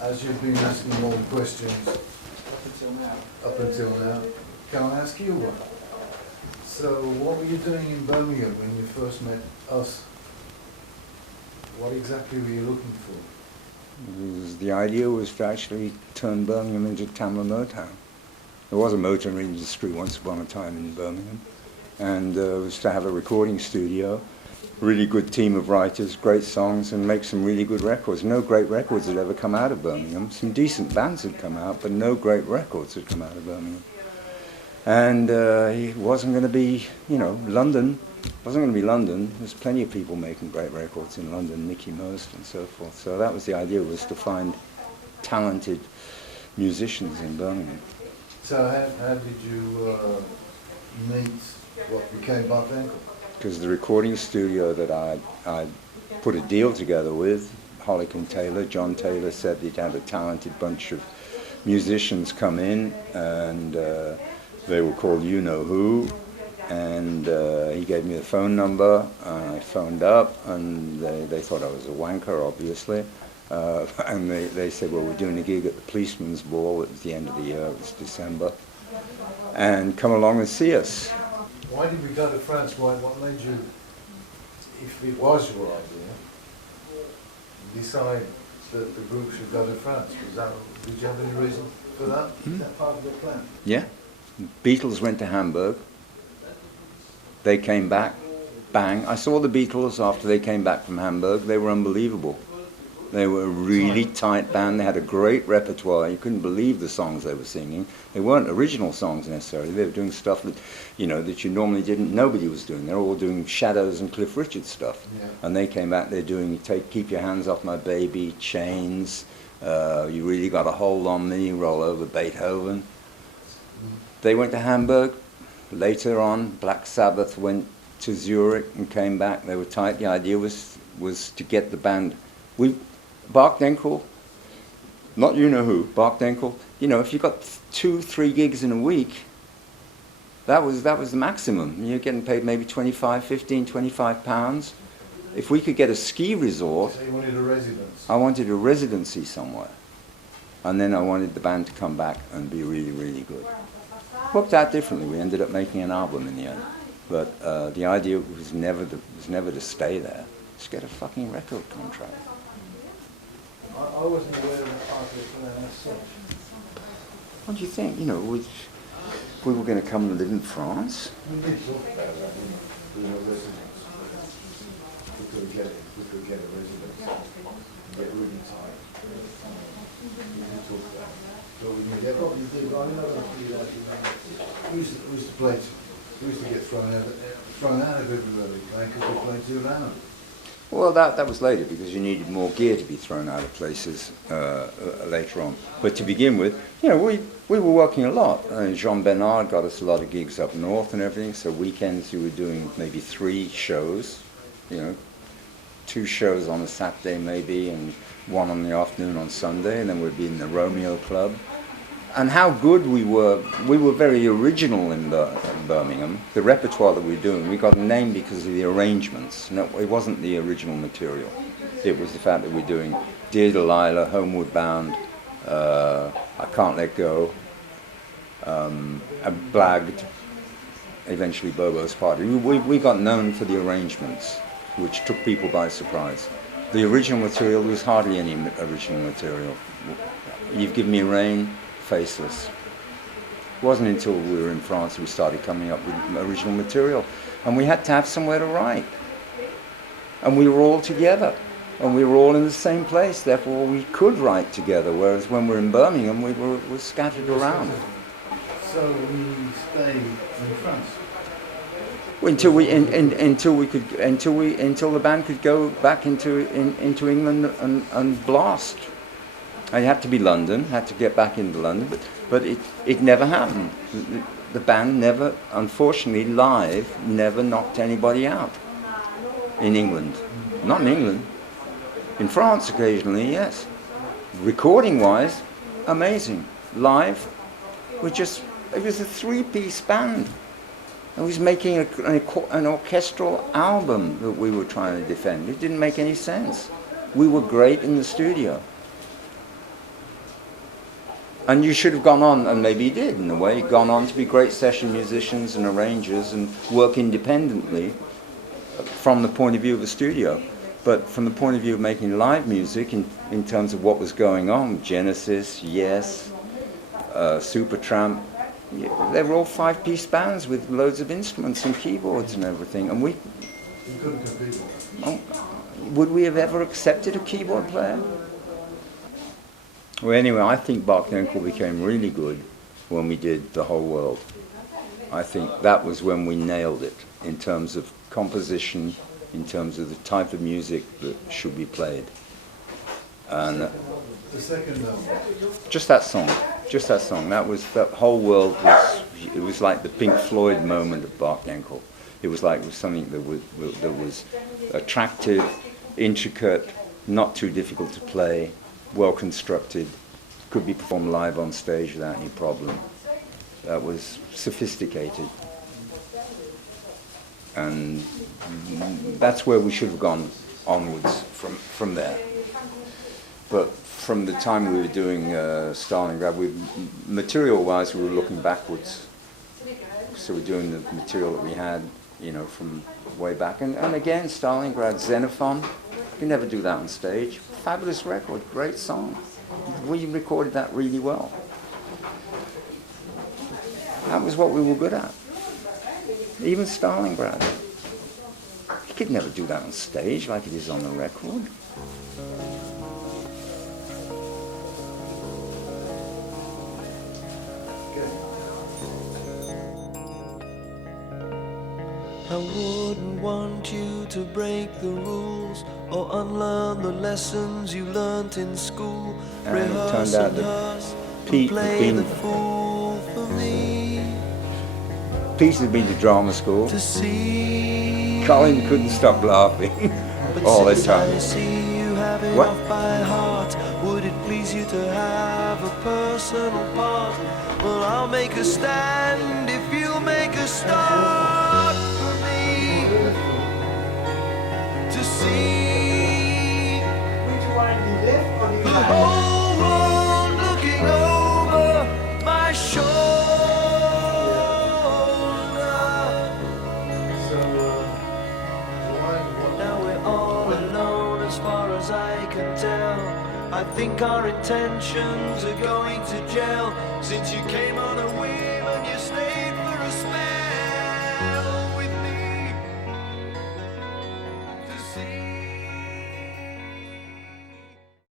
As you've been asking all the questions up until now, can I ask you one? So what were you doing in Birmingham when you first met us? What exactly were you looking for? The idea was to actually turn Birmingham into Tamla Motown. There was a motor industry once upon a time in Birmingham, and it was to have a recording studio, really good team of writers, great songs, and make some really good records. No great records had ever come out of Birmingham. Some decent bands had come out, but no great records had come out of Birmingham. And it wasn't going to be, London. It wasn't going to be London. There's plenty of people making great records in London, Nicky Most and so forth. So that was the idea, was to find talented musicians in Birmingham. So how did you meet what became Bachdenkel? Because the recording studio that I put a deal together with, Hollick and Taylor, John Taylor said he'd had a talented bunch of musicians come in, and they were called You Know Who, and he gave me the phone number, and I phoned up, and they thought I was a wanker, obviously, and they said, well, we're doing a gig at the Policeman's Ball. It was the end of the year, it was December, and come along and see us. Why did we go to France? What made you, if it was your idea, decide that the group should go to France? Did you have any reason for that? Is that part of the plan? Yeah. Beatles went to Hamburg. They came back. Bang. I saw the Beatles after they came back from Hamburg. They were unbelievable. They were a really tight band. They had a great repertoire. You couldn't believe the songs they were singing. They weren't original songs necessarily. They were doing stuff that, that you normally didn't. Nobody was doing. They were all doing Shadows and Cliff Richard stuff. Yeah. And they came back. They're doing Keep Your Hands Off My Baby, Chains. You Really Got a Hold on Me, Roll Over Beethoven. They went to Hamburg. Later on, Black Sabbath went to Zurich and came back. They were tight. The idea was to get the band. Bachdenkel, not You Know Who, Bachdenkel, if you got 2-3 gigs in a week, that was the maximum. You're getting paid maybe 25 pounds. If we could get a ski resort. So you wanted a residence? I wanted a residency somewhere. And then I wanted the band to come back and be really, really good. Worked out differently. We ended up making an album in the end. But the idea was never to stay there. Just get a fucking record contract. I wasn't aware of that part of the plan as such. What do you think? We were going to come and live in France. We did talk about that, we were residents. We could get a residence, get really tight. We did talk about it. So we could get, probably did, but I don't know if we like it. We used to get thrown out of everywhere we played because we played too loud. Well, that was later because you needed more gear to be thrown out of places later on. But to begin with, we were working a lot. Jean Bernard got us a lot of gigs up north and everything. So weekends we were doing maybe 3 shows, 2 shows on a Saturday maybe, and 1 on the afternoon on Sunday, and then we'd be in the Romeo Club. And how good we were very original in Birmingham. The repertoire that we were doing, we got a name because of the arrangements. No, it wasn't the original material. It was the fact that we're doing Dear Delilah, Homeward Bound, I Can't Let Go, Blagged, eventually Bobo's Party. We got known for the arrangements, which took people by surprise. The original material, there was hardly any original material. You've Given Me Rain, Faceless. It wasn't until we were in France we started coming up with original material, and we had to have somewhere to write, and we were all together, and we were all in the same place, therefore we could write together, whereas when we were in Birmingham we were scattered around. So we stayed in France? Until the band could go back into England and blast. I had to be London, had to get back into London, but it never happened. The band never, unfortunately, live, never knocked anybody out in England. Not in England. In France, occasionally, yes. Recording-wise, amazing. Live, it was a 3-piece band. I was making an orchestral album that we were trying to defend. It didn't make any sense. We were great in the studio. And you should have gone on, and maybe you did in a way, gone on to be great session musicians and arrangers and work independently from the point of view of the studio. But from the point of view of making live music, in terms of what was going on, Genesis, Yes, Supertramp, they were all 5-piece bands with loads of instruments and keyboards and everything. And You couldn't compete with them. would we have ever accepted a keyboard player? Well, anyway, I think Bachdenkel became really good when we did The Whole World. I think that was when we nailed it in terms of composition, in terms of the type of music that should be played. And The second just that song, that Whole World it was like the Pink Floyd moment of Bachdenkel. It was like something that was attractive, intricate, not too difficult to play, well constructed, could be performed live on stage without any problem. That was sophisticated. And that's where we should have gone onwards from there. But from the time we were doing Stalingrad, material-wise, we were looking backwards. So we're doing the material that we had, from way back. And again, Stalingrad, Xenophon, we never do that on stage. Fabulous record, great song. We recorded that really well. That was what we were good at. Even Stalingrad. You could never do that on stage like it is on the record. I wouldn't want you to break the rules or unlearn the lessons you learnt in school. And it turned out that Pete had been to drama school. Colin couldn't stop laughing all the time. What? Would it please you to have a personal part? Well, I'll make a stand if you'll make a start for me to see the whole world looking over my shoulder. Now we're all alone as far as I can tell. I think our intentions are going to gel. Since you came on a whim and you stayed